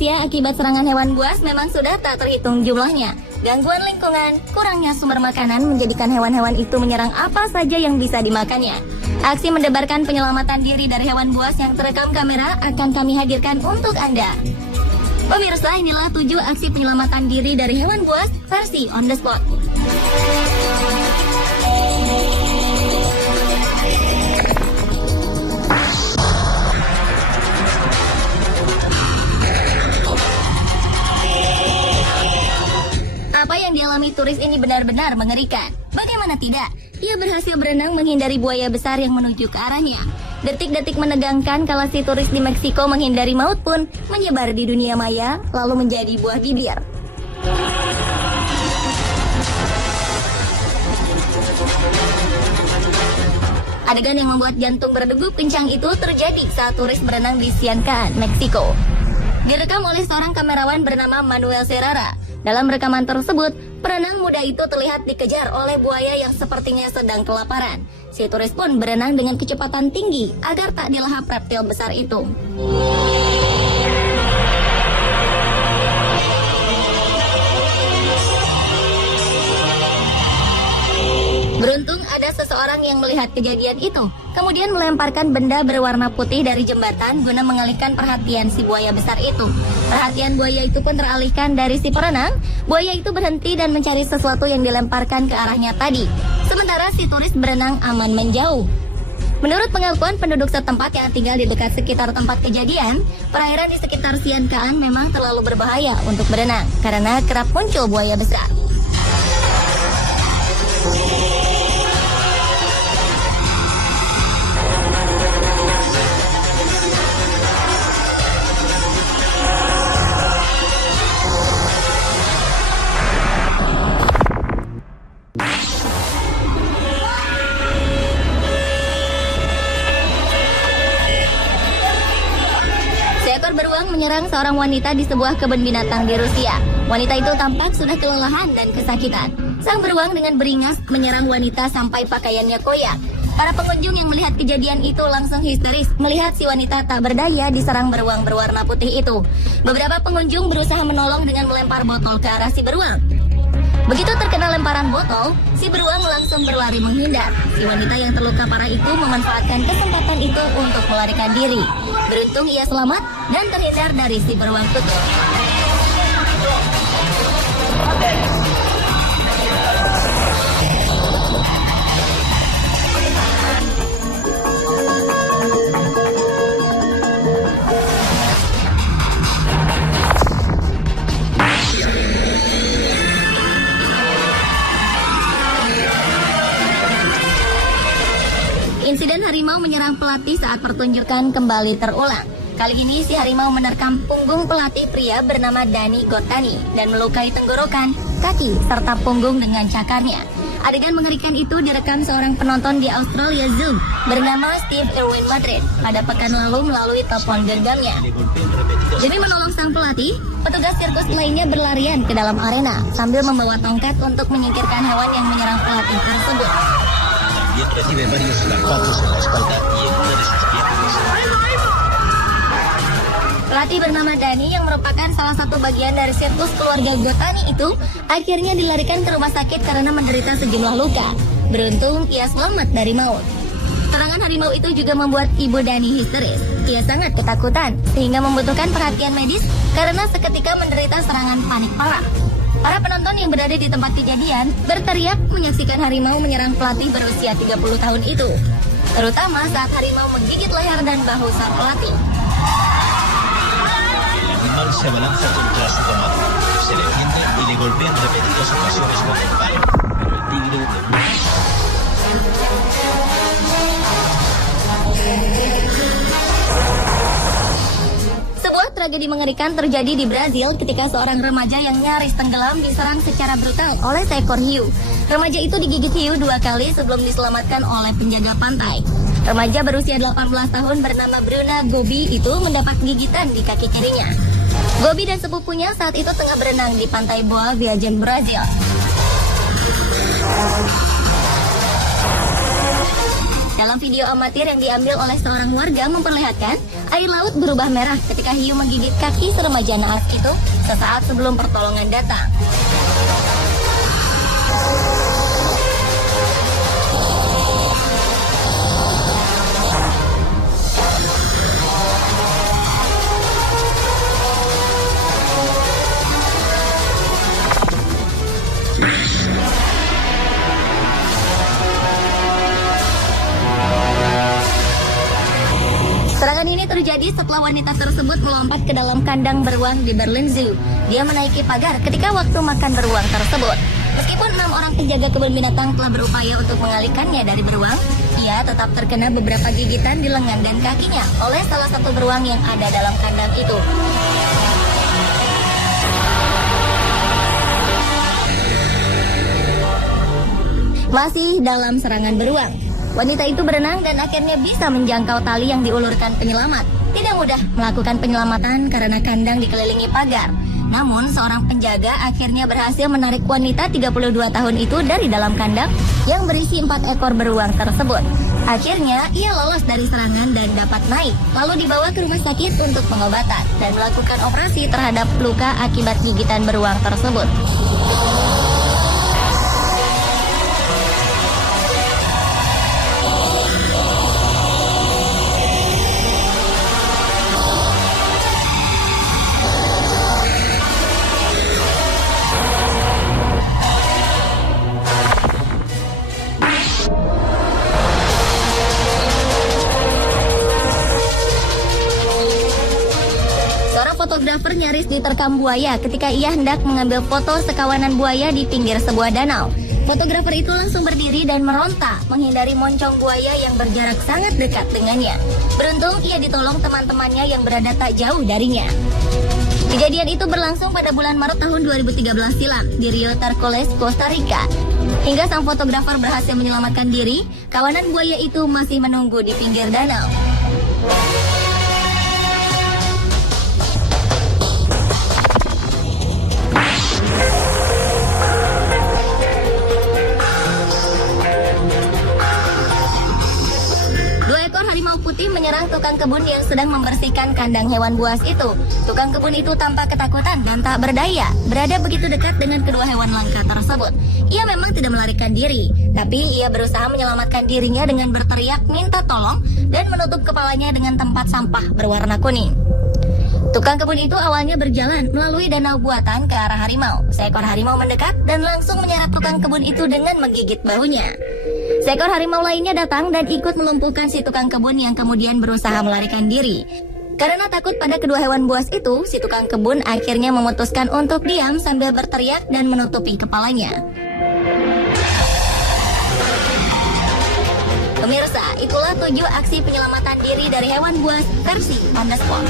manusia akibat serangan hewan buas memang sudah tak terhitung jumlahnya. Gangguan lingkungan, kurangnya sumber makanan menjadikan hewan-hewan itu menyerang apa saja yang bisa dimakannya. Aksi mendebarkan penyelamatan diri dari hewan buas yang terekam kamera akan kami hadirkan untuk Anda. Pemirsa, inilah 7 aksi penyelamatan diri dari hewan buas versi on the spot. Apa yang dialami turis ini benar-benar mengerikan. Bagaimana tidak? Ia berhasil berenang menghindari buaya besar yang menuju ke arahnya. Detik-detik menegangkan kala si turis di Meksiko menghindari maut pun menyebar di dunia maya, lalu menjadi buah bibir. Adegan yang membuat jantung berdegup kencang itu terjadi saat turis berenang di Ciancán, Meksiko. Direkam oleh seorang kamerawan bernama Manuel Serrara. Dalam rekaman tersebut, perenang muda itu terlihat dikejar oleh buaya yang sepertinya sedang kelaparan. Si turis pun berenang dengan kecepatan tinggi agar tak dilahap reptil besar itu. Beruntung ada seseorang yang melihat kejadian itu, kemudian melemparkan benda berwarna putih dari jembatan guna mengalihkan perhatian si buaya besar itu. Perhatian buaya itu pun teralihkan dari si perenang. Buaya itu berhenti dan mencari sesuatu yang dilemparkan ke arahnya tadi. Sementara si turis berenang aman menjauh. Menurut pengakuan penduduk setempat yang tinggal di dekat sekitar tempat kejadian, perairan di sekitar Ciancán memang terlalu berbahaya untuk berenang karena kerap muncul buaya besar. Beruang menyerang seorang wanita di sebuah kebun binatang di Rusia. Wanita itu tampak sudah kelelahan dan kesakitan. Sang beruang dengan beringas menyerang wanita sampai pakaiannya koyak. Para pengunjung yang melihat kejadian itu langsung histeris melihat si wanita tak berdaya diserang beruang berwarna putih itu. Beberapa pengunjung berusaha menolong dengan melempar botol ke arah si beruang. Begitu terkena lemparan botol, si beruang langsung berlari menghindar. Si wanita yang terluka parah itu memanfaatkan kesempatan itu untuk melarikan diri. Beruntung ia selamat dan terhindar dari si beruang itu. Insiden harimau menyerang pelatih saat pertunjukan kembali terulang. Kali ini si harimau menerkam punggung pelatih pria bernama Dani Gotani dan melukai tenggorokan, kaki, serta punggung dengan cakarnya. Adegan mengerikan itu direkam seorang penonton di Australia Zoo bernama Steve Irwin Madrid pada pekan lalu melalui telepon genggamnya. Demi menolong sang pelatih, petugas sirkus lainnya berlarian ke dalam arena sambil membawa tongkat untuk menyingkirkan hewan yang menyerang pelatih tersebut. Recibe varios garrotazos en la espalda y en una de sus piernas. Pelatih bernama Dani yang merupakan salah satu bagian dari sirkus keluarga Gotani itu akhirnya dilarikan ke rumah sakit karena menderita sejumlah luka. Beruntung ia selamat dari maut. Serangan harimau itu juga membuat ibu Dani histeris. Ia sangat ketakutan sehingga membutuhkan perhatian medis karena seketika menderita serangan panik parah. Para penonton yang berada di tempat kejadian berteriak menyaksikan harimau menyerang pelatih berusia 30 tahun itu, terutama saat harimau menggigit leher dan bahu sang pelatih. Animal se abalanza contra su domado, se defiende y le golpea en repetidas ocasiones con el palo, pero el tigre Sebuah tragedi mengerikan terjadi di Brazil ketika seorang remaja yang nyaris tenggelam diserang secara brutal oleh seekor hiu. Remaja itu digigit hiu 2 kali sebelum diselamatkan oleh penjaga pantai. Remaja berusia 18 tahun bernama Bruna Gobi itu mendapat gigitan di kaki kirinya. Gobi dan sepupunya saat itu tengah berenang di pantai Boa Viagem, Brazil. Dalam video amatir yang diambil oleh seorang warga memperlihatkan Air laut berubah merah ketika hiu menggigit kaki si remaja naas itu sesaat sebelum pertolongan datang. Serangan ini terjadi setelah wanita tersebut melompat ke dalam kandang beruang di Berlin Zoo. Dia menaiki pagar ketika waktu makan beruang tersebut. Meskipun 6 orang penjaga kebun binatang telah berupaya untuk mengalihkannya dari beruang, ia tetap terkena beberapa gigitan di lengan dan kakinya oleh salah satu beruang yang ada dalam kandang itu. Masih dalam serangan beruang, wanita itu berenang dan akhirnya bisa menjangkau tali yang diulurkan penyelamat. Tidak mudah melakukan penyelamatan karena kandang dikelilingi pagar. Namun, seorang penjaga akhirnya berhasil menarik wanita 32 tahun itu dari dalam kandang yang berisi 4 ekor beruang tersebut. Akhirnya, ia lolos dari serangan dan dapat naik, lalu dibawa ke rumah sakit untuk pengobatan dan melakukan operasi terhadap luka akibat gigitan beruang tersebut. Fotografer nyaris diterkam buaya ketika ia hendak mengambil foto sekawanan buaya di pinggir sebuah danau. Fotografer itu langsung berdiri dan meronta menghindari moncong buaya yang berjarak sangat dekat dengannya. Beruntung ia ditolong teman-temannya yang berada tak jauh darinya. Kejadian itu berlangsung pada bulan Maret tahun 2013 silam di Rio Tarcoles, Costa Rica. Hingga sang fotografer berhasil menyelamatkan diri, kawanan buaya itu masih menunggu di pinggir danau. Menyerang tukang kebun yang sedang membersihkan kandang hewan buas itu. Tukang kebun itu tampak ketakutan dan tak berdaya, berada begitu dekat dengan kedua hewan langka tersebut. Ia memang tidak melarikan diri, tapi ia berusaha menyelamatkan dirinya dengan berteriak minta tolong dan menutup kepalanya dengan tempat sampah berwarna kuning. Tukang kebun itu awalnya berjalan melalui danau buatan ke arah harimau. Seekor harimau mendekat dan langsung menyerap tukang kebun itu dengan menggigit bahunya. Seekor harimau lainnya datang dan ikut melumpuhkan si tukang kebun yang kemudian berusaha melarikan diri. Karena takut pada kedua hewan buas itu, si tukang kebun akhirnya memutuskan untuk diam sambil berteriak dan menutupi kepalanya. Pemirsa, itulah 7 aksi penyelamatan diri dari hewan buas versi on the spot.